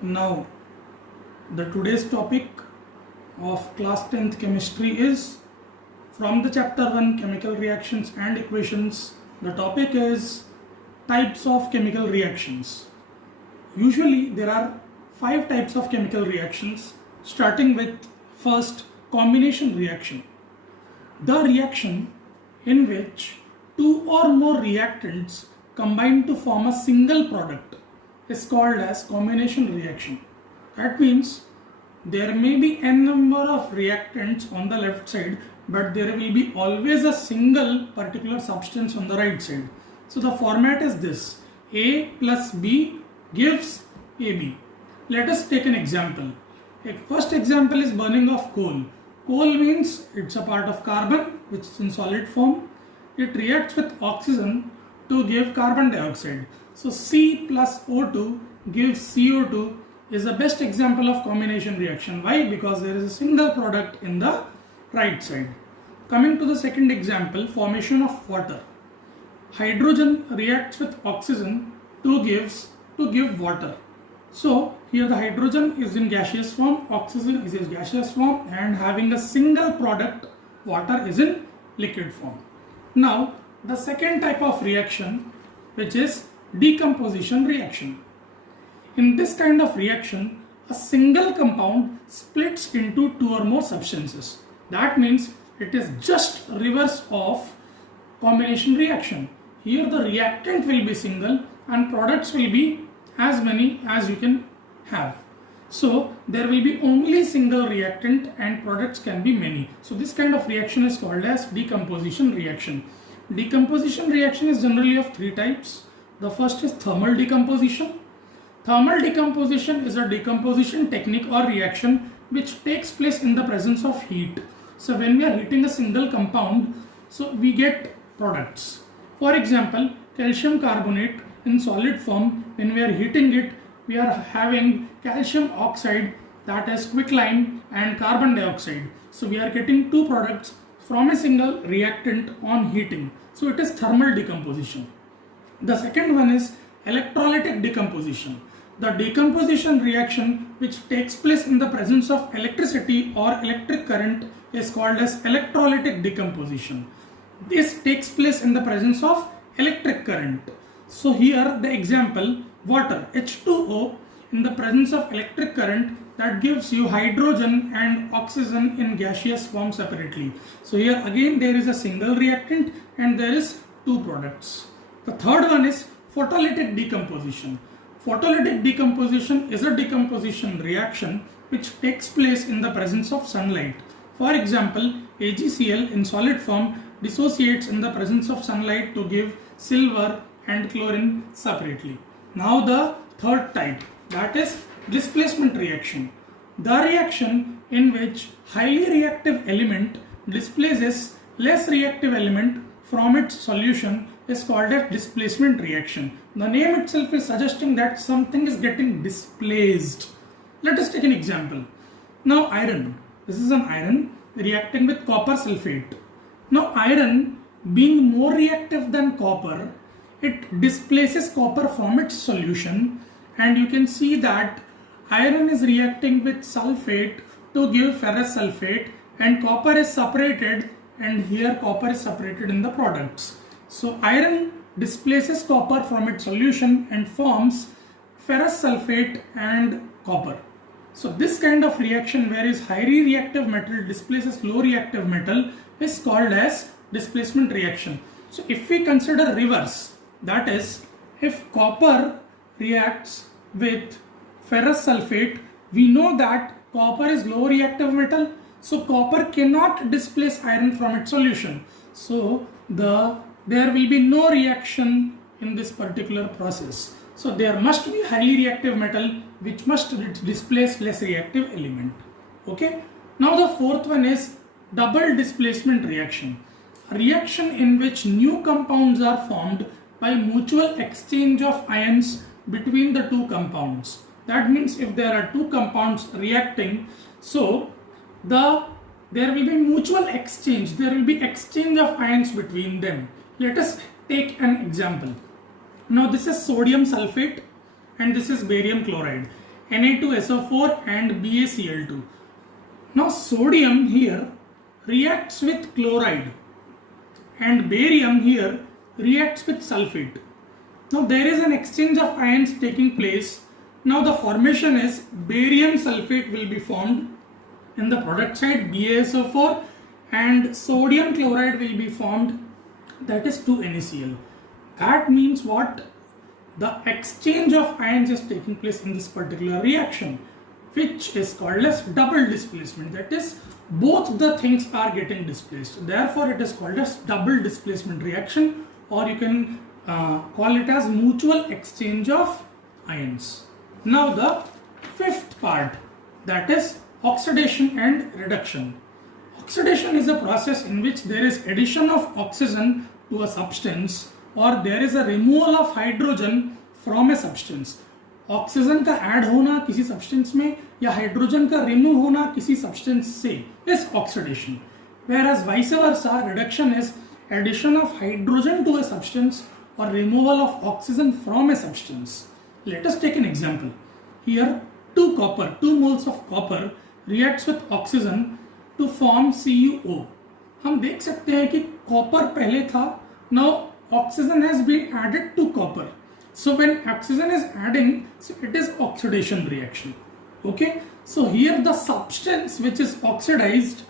Now, the today's topic of class 10th chemistry is from the chapter 1 chemical reactions and equations. The topic is types of chemical reactions. Usually there are 5 types of chemical reactions, starting with first combination reaction. The reaction in which two or more reactants combine to form a single product is called as combination reaction. That means there may be n number of reactants on the left side, but there will be always a single particular substance on the right side. So the format is this: A plus B gives AB. Let us take an example. A first example is burning of coal. Coal means it's a part of carbon which is in solid form. It reacts with oxygen to give carbon dioxide. So C plus O2 gives CO2 is the best example of combination reaction. Why? Because there is a single product in the right side. Coming to the second example, formation of water. Hydrogen reacts with oxygen to give water. So here the hydrogen is in gaseous form, oxygen is in gaseous form, and having a single product, water is in liquid form. Now the second type of reaction, which is decomposition reaction. In this kind of reaction, a single compound splits into two or more substances. That means it is just reverse of combination reaction. Here the reactant will be single and products will be as many as you can have. So there will be only single reactant and products can be many. So this kind of reaction is called as decomposition reaction. Decomposition reaction is generally of 3 types. The first is thermal decomposition. Thermal decomposition is a decomposition technique or reaction which takes place in the presence of heat. So when we are heating a single compound, so we get products. For example, calcium carbonate in solid form, when we are heating it, we are having calcium oxide, that is quicklime, and carbon dioxide. So we are getting 2 products from a single reactant on heating. So it is thermal decomposition. The second one is electrolytic decomposition. The decomposition reaction which takes place in the presence of electricity or electric current is called as electrolytic decomposition. This takes place in the presence of electric current. So here the example, water H2O in the presence of electric current, that gives you hydrogen and oxygen in gaseous form separately. So here again there is a single reactant and there is 2 products. The third one is photolytic decomposition. Photolytic decomposition is a decomposition reaction which takes place in the presence of sunlight. For example, AgCl in solid form dissociates in the presence of sunlight to give silver and chlorine separately. Now the third type, that is displacement reaction. The reaction in which highly reactive element displaces less reactive element from its solution is called a displacement reaction. The name itself is suggesting that something is getting displaced. Let us take an example. Now iron, this is an iron reacting with copper sulfate. Now iron being more reactive than copper, it displaces copper from its solution, and you can see that iron is reacting with sulfate to give ferrous sulfate, and copper is separated, and here copper is separated in the products. So iron displaces copper from its solution and forms ferrous sulfate and copper. So this kind of reaction where is highly reactive metal displaces low reactive metal is called as displacement reaction. So if we consider reverse, that is, if copper reacts with ferrous sulfate, we know that copper is low reactive metal, so copper cannot displace iron from its solution. So there will be no reaction in this particular process. So there must be highly reactive metal which must displace less reactive element. Okay. Now the fourth one is double displacement reaction. A reaction in which new compounds are formed by mutual exchange of ions between the 2 compounds. That means if there are 2 compounds reacting, so there will be mutual exchange, there will be exchange of ions between them. Let us take an example. Now this is sodium sulfate and this is barium chloride. Na2SO4 and BaCl2. Now sodium here reacts with chloride and barium here reacts with sulfate. Now there is an exchange of ions taking place. Now the formation is barium sulfate will be formed in the product side, BaSO4, and sodium chloride will be formed, that is 2NaCl. That means what? The exchange of ions is taking place in this particular reaction, which is called as double displacement. That is, both the things are getting displaced. Therefore, it is called as double displacement reaction, or you can call it as mutual exchange of ions. Now the fifth part, that is oxidation and reduction. Oxidation is a process in which there is addition of oxygen to a substance और there is a removal of hydrogen from a substance. Oxygen का add होना किसी substance में या hydrogen का remove होना किसी substance से is oxidation. Whereas vice versa, reduction is addition of hydrogen to a substance or removal of oxygen from a substance. Let us take an example. Here 2 moles of copper reacts with oxygen to form CuO. हम देख सकते हैं कि copper पहले था. Now oxygen has been added to copper. So when oxygen is adding, so it is oxidation reaction. Okay. So here the substance which is oxidized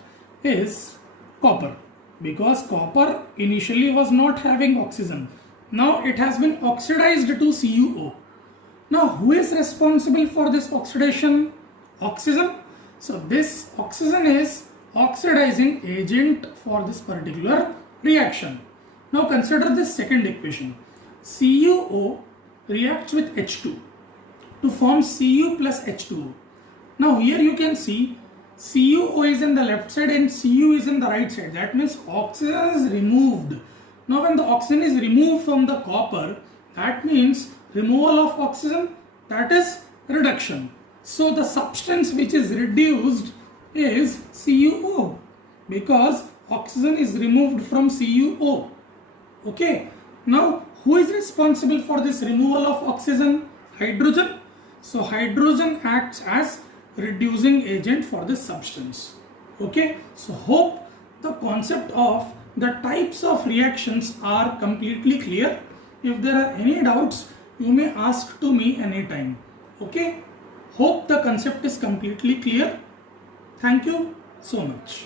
is copper, because copper initially was not having oxygen. Now it has been oxidized to CuO. Now who is responsible for this oxidation? Oxygen. So this oxygen is oxidizing agent for this particular reaction. Now consider this second equation. CuO reacts with H2 to form Cu plus H2O. Now here you can see CuO is in the left side and Cu is in the right side. That means oxygen is removed. Now when the oxygen is removed from the copper, that means removal of oxygen, that is reduction. So the substance which is reduced is CuO, because oxygen is removed from CuO. Okay. Now who is responsible for this removal of oxygen? Hydrogen. So hydrogen acts as reducing agent for this substance. Okay. So hope the concept of the types of reactions are completely clear. If there are any doubts, you may ask to me anytime. Okay. Hope the concept is completely clear. Thank you so much.